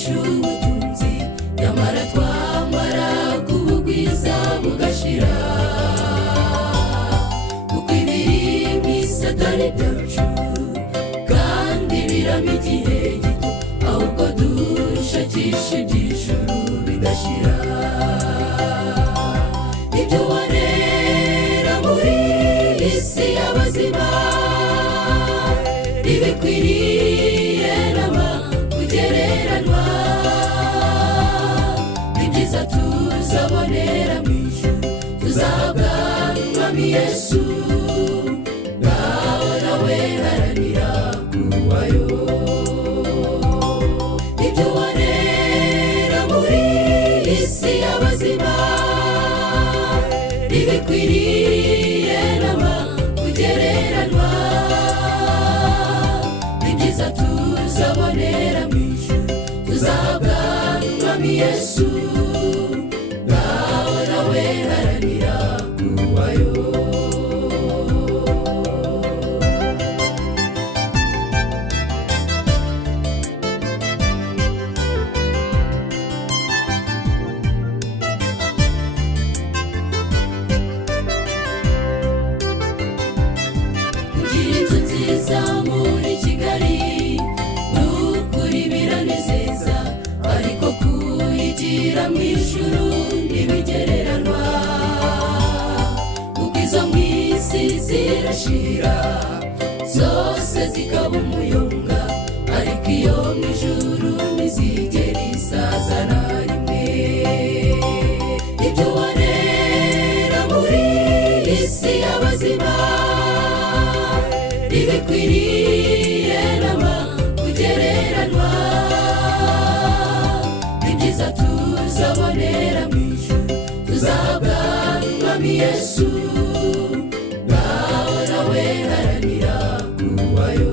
dushakisha ubutunzi nyamara twamara kubugwiza bugashira, kuko ibiri mu isi atari byacu kandi birama igihe gito, ahubwo dushakisha iby'ijuru bidashira. Ibyo wanera muri isi y'abazima ntibikwiriye nama kugereranwa, ni byiza tuzabonera mu ijuru, tuzahabwa n'Umwami Yesu, ngaho nawe haranira kubayo. Ibyo wanera muri isi y'abazima ntibikwiriye nama kugereranwa, ni byiza tuzabonera mu ijuru, tuzahabwa n'Umwami Yesu, ngaho nawe haranira kubayo. Kugira inzu nziza muri Kigali n'ukuri biranezeza, ariko kuyigira mu ijuru ntibigereranwa, kuko izo mu isi zirashira zose zikaba umuyonga, ariko iyo mu ijuru ntizigera isaza na rimwe. Ibyo wanera muri isi y'abazima ntibikwiriye nama kugereranwa, ni byiza tuzabonera mu ijuru, tuzahabwa n'Umwami Yesu, ngaho nawe haranira kubayo.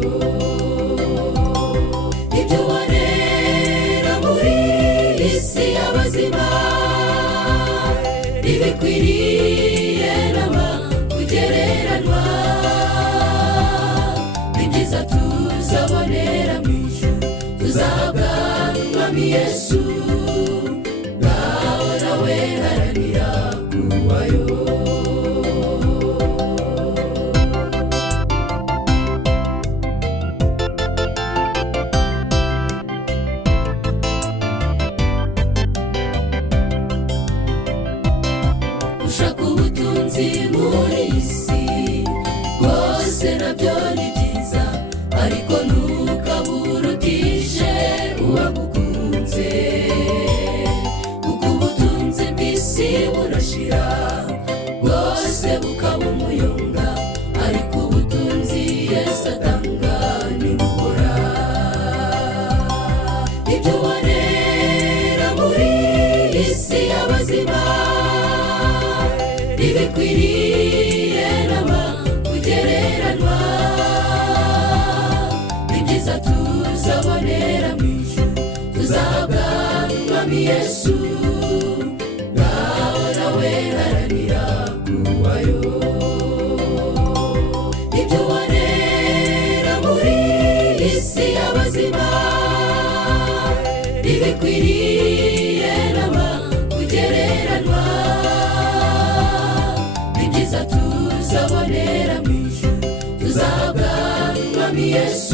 Ibyo wanera muri isi y'abazima ntibikwiriye nama kugereranwa, ni byiza tuzabonera mu ijuru, tuzahabwa n'Umwami Yesu, ngaho nawe haranira kubayo. Ushaka ubutunzi muri isi bwose nabyo ni byiza, ariko ntukaburutishe uwagukunze, kuko ubutunzi bw'isi burashira bwose bukaba umuyonga, ariko ubutunzi Yesu atanga ntibubora. Ibyo wanera muri isi y'abazima ntibikwiriye nama kugereranwa, ni byiza tuzabonera mu ijuru, tuzahabwa n'Umwami Yesu, ngaho nawe haranira kubayo. Ibyo wanera muri isi y'abazima ntibikwiriye nama kugereranwa, ni byiza tuzabonera mu ijuru, tuzahabwa n'Umwami Yesu.